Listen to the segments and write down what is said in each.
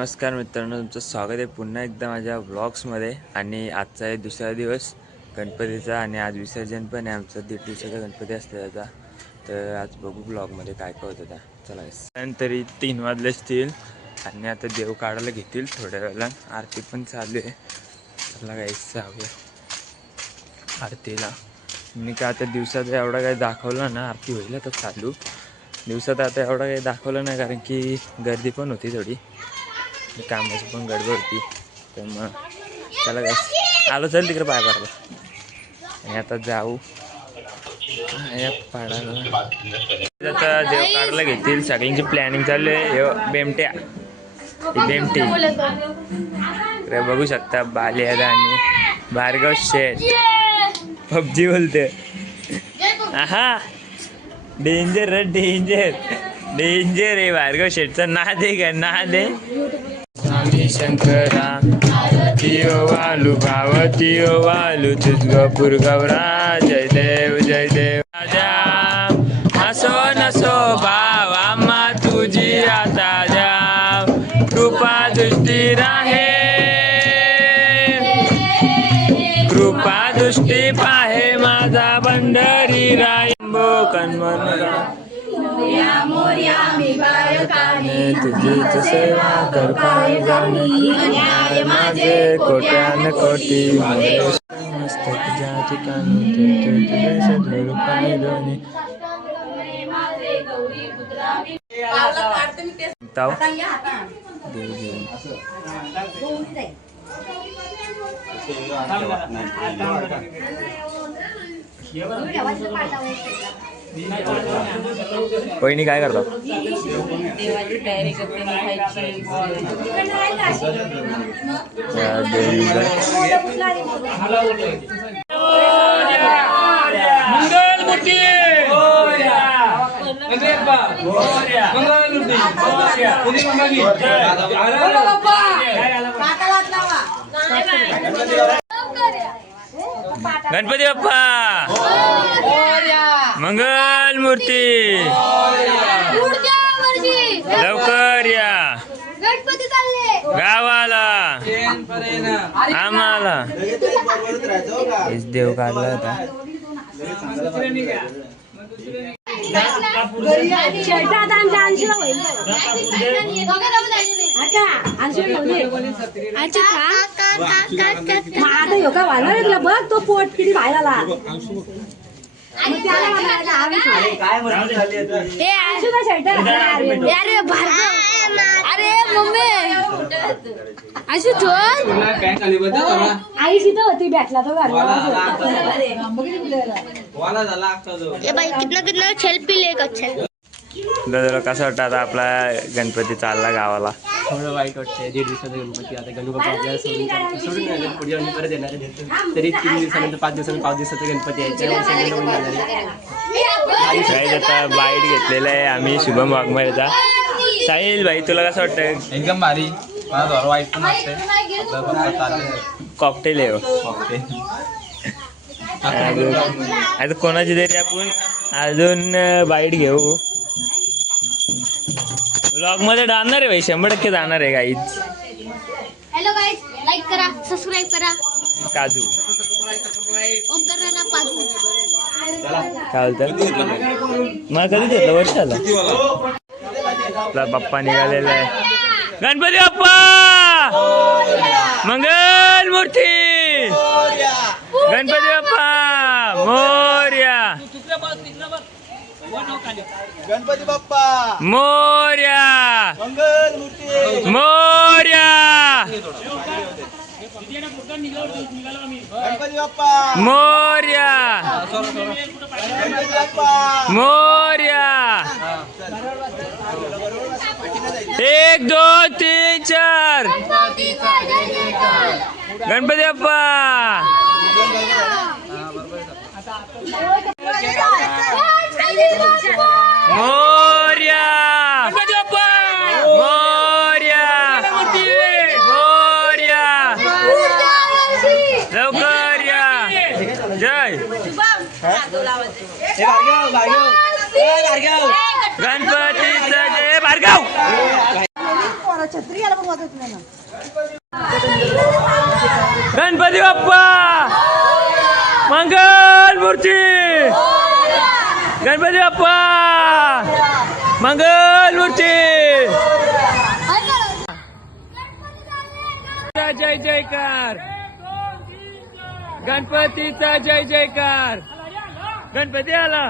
नमस्कार मित्रांनो, तुमचं स्वागत आहे पुन्हा एकदा माझ्या व्लॉग्समध्ये. आणि आजचा आहे दुसरा दिवस गणपतीचा आणि आज विसर्जन पण आहे आमचा. 1.5 दिवसाचा गणपती असतो त्याचा. तर आज बघू ब्लॉगमध्ये काय काय होतं त्या. चला तरी 3 वाजले असतील आणि आता देव काढायला घेतील थोड्या वेळेला. आरती पण चालू आहे. चला गाईस जाऊया आरतीला. मी काय आता दिवसात एवढा काही दाखवलं ना, आरती होईल तर चालू. दिवसात आता एवढा काही दाखवलं नाही कारण की गर्दी पण होती थोडी, कामाची पण गडबड होती. तर मग चला काय आलो, चल तिकडे पाय पडला. आणि आता जाऊ पाडायला. आता देव काढायला घेतील. सगळ्यांची प्लॅनिंग चालू आहे. बेमट्या बेमटी बघू शकता. बालियादा आणि भार्गव शेठ पबजी बोलते. हा डेंजर डेंजर डेंजर आहे. भार्गव शेठचा नाद आहे का, नाद आहे. स्वामी शंकरा तियो वालू भावतियो वालू तुझगपूर गौरा. जय देव राजा. असो नसो भाव आम्हा तुझी आता जाव. कृपा दृष्टी राहे, कृपा दृष्टी पाहे माझा पंढरी राय. कन्मनरा तुझीच सेवा कर पाय जाणे. माझे कोट्यान कोटी मस्तक ज्या ठिकाणी तुझे सधुर पाय दोन्ही. देव घेऊन कोणी काय करतो. गणपती बाप्पा मंगल मूर्ती लवकर या. गावाला आम्हाला देव काढला होता. बघ तो पोट किती बाहेर आला. अरे मम्मी अशी आई तिथं होती बॅटला तो कितना सेल्फी ले. दादा कसं वाटतं आता आपला गणपती चालला गावाला. थोडं वाईट वाटतंय. 1.5 दिवसाचा गणपती आता गणपती आपल्याला सोडून राहिले. पुढच्या वर्षी परत येणार आहे. तरी 3 दिवसानंतर 5 दिवसाचा गणपती आहे. आता बाईट घेतलेला आहे आम्ही शुभम वाघमारेचा. साहिल भाई तुला कसं वाटतं. एकदम भारी. मला थोडं वाईट पण वाटतंय. कॉकटेल आहे आता कोणाची तरी आपण अजून बाईट घेऊ. व्लॉग मध्ये जाणार आहे भाई, 100% जाणार आहे गाईज. हॅलो गाईज, लाईक करा, सबस्क्राईब करा. काजू ओमकारला पाजू. काय बोलतं. मला कधी घेतलं वर्ष आलं. आपला बाप्पा निघालेला आहे. गणपती बाप्पा मंगल मूर्ती. गणपती बाप्पा मोरया. गणपती बाप्पा मोरया. मंगल मूर्ती मोरया. गणपती बाप्पा मोरया. मोरया. 1 2 3 4 गणपती बाप्पा. मोरया. मोरया. मोरया. लवकर या. जय भार्गव गणपतीचा जय भार्गव. गणपती बाप्पा मंगल मूर्ती. गणपती बाप्पा मंगल मूर्ती. जय जयकार गणपतीचा जय जयकार. गणपती आला.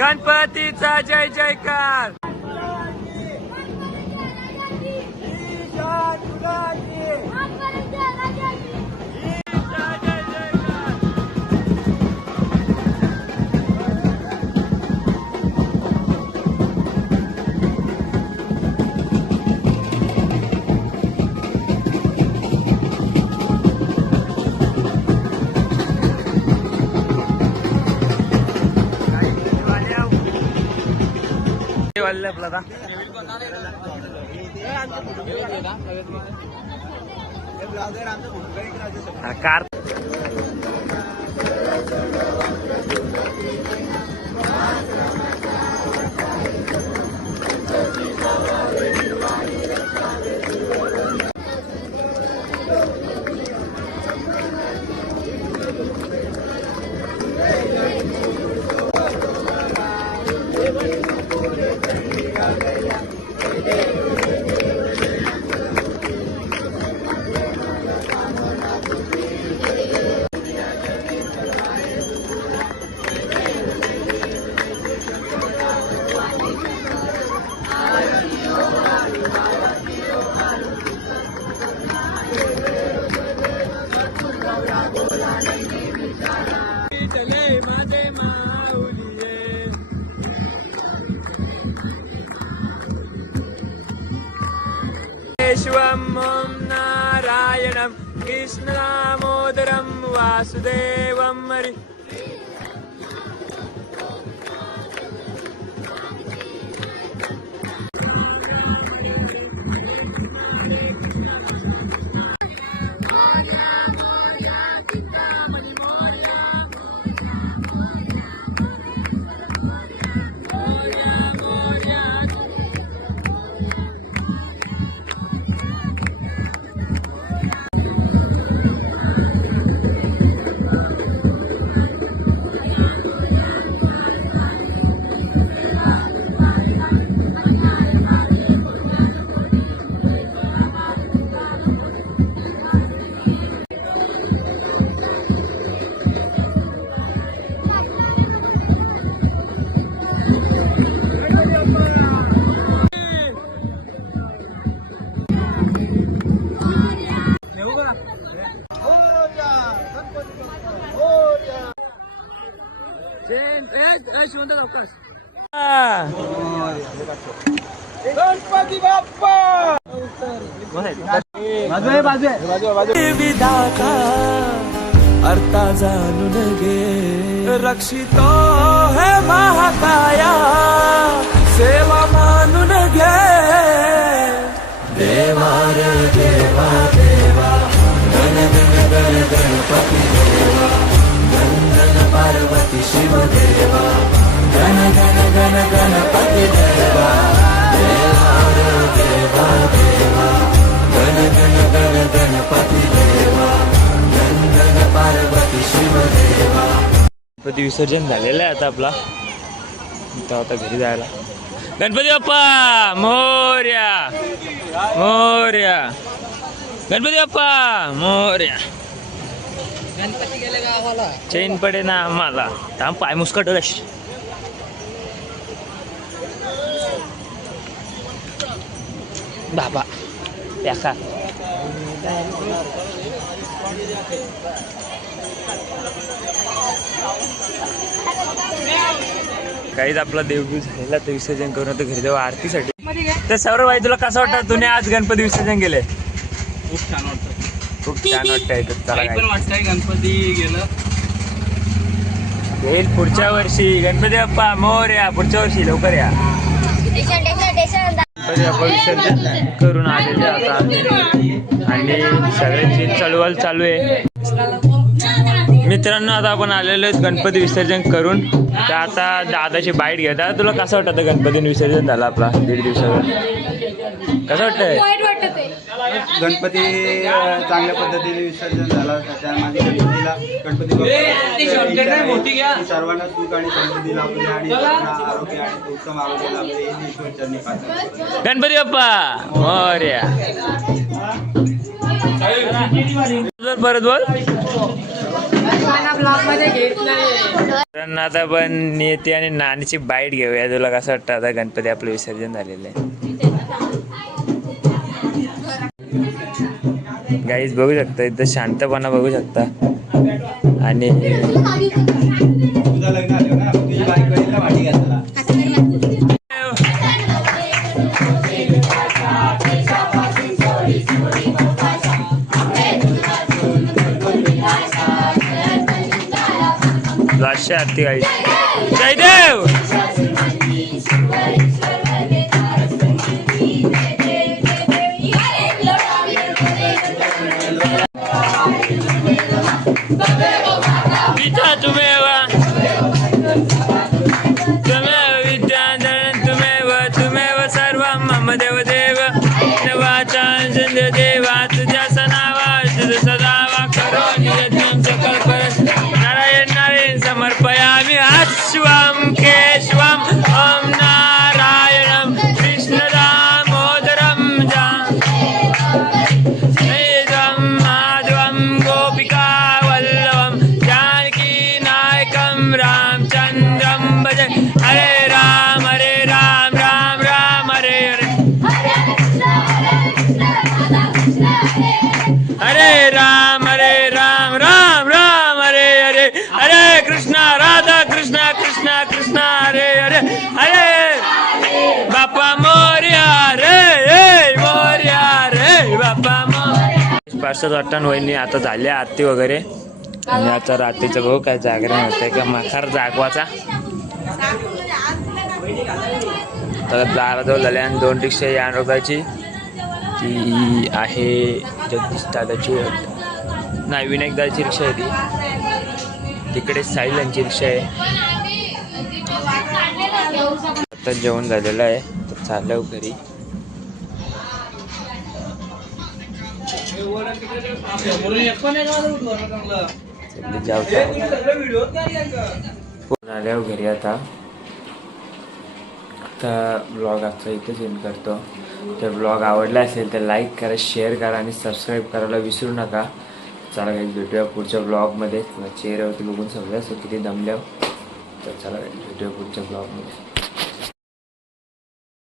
गणपतीचा जय जयकार. आपला कार विश्वं नारायणं कृष्णदामोदरं वासुदेवं हरि. गणपती बाप्पा विधाता अर्था जाणून घे. रक्षितो हे महाकाया सेवा मानून घे. देवा रे देवा देवा गण गण गण गणपती देवा. गण गण पार्वती शिव देवा. गण गण गण गणपती देवा. देवा रे देवा देवा गण गण गण गणपती देवा. गण गण पार्वती शिव देवा. गणपती विसर्जन झालेलं आहे आता आपला. आता घरी जायला. गणपती बाप्पा मोरया मोरया. गणपती बाप्पा मोरया. गणपती गेले गावाला. चैन पडे ना आम्हाला. थांब पाय मुस्कट रश. बाबा त्याका काहीच आपला देवगू झालेला तर विसर्जन करून आता घरी जाऊ आरतीसाठी. तर सौरभ भाई तुला कसं वाटतं? तुम्ही आज गणपती विसर्जन केले? खूप छान वाटतं. खूप छान वाटतंय. तर चला पण वाटतंय गणपती गेलं. येईल पुढच्या वर्षी. गणपती बाप्पा मोरया. पुढच्या वर्षी लवकर या. गणपती बाप्पा विसर्जन करून आलेले आता आणि सगळ्यांची चळवळ चालू आहे. मित्रांनो आता आपण आलेलो आहेत गणपती विसर्जन करून. तर आता दादाची बाईट घेतात. तुला कसं वाटतं गणपती विसर्जन झालं आपला 1.5 दिवसावर? कसं वाटतंय? वाईट वाटत आहे. गणपती चांगल्या पद्धतीने विसर्जन झाला होता. त्यामध्ये गणपती बाप्पा सर्वांना सुख आणि समृद्धी लाभू दे आणि आरोग्य आणि उत्तम आरोग्य लाभू दे हे ईश्वरचरणी प्रार्थना करतो. गणपती बाप्पा मोरया. परत बोल. आता पण नेते आणि नानीची बाईट घेऊया. तुला कसं वाटतं आता गणपती आपलं विसर्जन झालेलं आहे? गाईज बघू शकता इथं शांतपणा बघू शकता. आणि तुझं लग्न आलं ना, तुझी बायकोला भाडी घातला. लास्ट आरती गाईज. जयदेव. पिता तुमेव विद्याधरं तुमेव सर्वं मम देवदेव वाचां देवा तुझ्या सनावा सदा वा करोमि यज्ञं च कल्परस् नारायण नारायण समर्पयामि अश्वं केशवं ॐ नारायणं कृष्णदामोदरं वेदं माधवं गोपिकावल्लभं जानकीनायकं रामचन्द्रं भजे. हरे राम राम राम हरे हरे. हरे राम राम राम हरे हरे. हरे कृष्णा राधा कृष्णा कृष्णा कृष्णा हरे हरे. हरे बाप्पा मोरया रे मोरया रे बाप्पा मोरया. पार्षद वाटण वहिनी आता झाल्या आरती वगैरे. आणि आता रात्रीचं भाऊ काय जागरण होतंय का मखार जागवाचा. तर दाराजवळ झाल्या आणि 2 रिक्षा या अनुगाची ती आहे जगदीश दादाची नाही विनायक दादाची रिक्षा आहे ती. तिकडे साहिल यांची रिक्षा आहे. आता जेवण झालेलं आहे तर चाललं घरी. आल्यावर घरी आता ब्लॉग आजचा इथेच एंड करतो. तर ब्लॉग आवडला असेल तर लाईक करा, शेअर करा आणि सबस्क्राईब करायला विसरू नका. चला काही भेटूया पुढच्या ब्लॉगमध्ये. चेहऱ्यावरती बघून समजा किती दमल्यावर. तर चला भेटूया पुढच्या ब्लॉगमध्ये.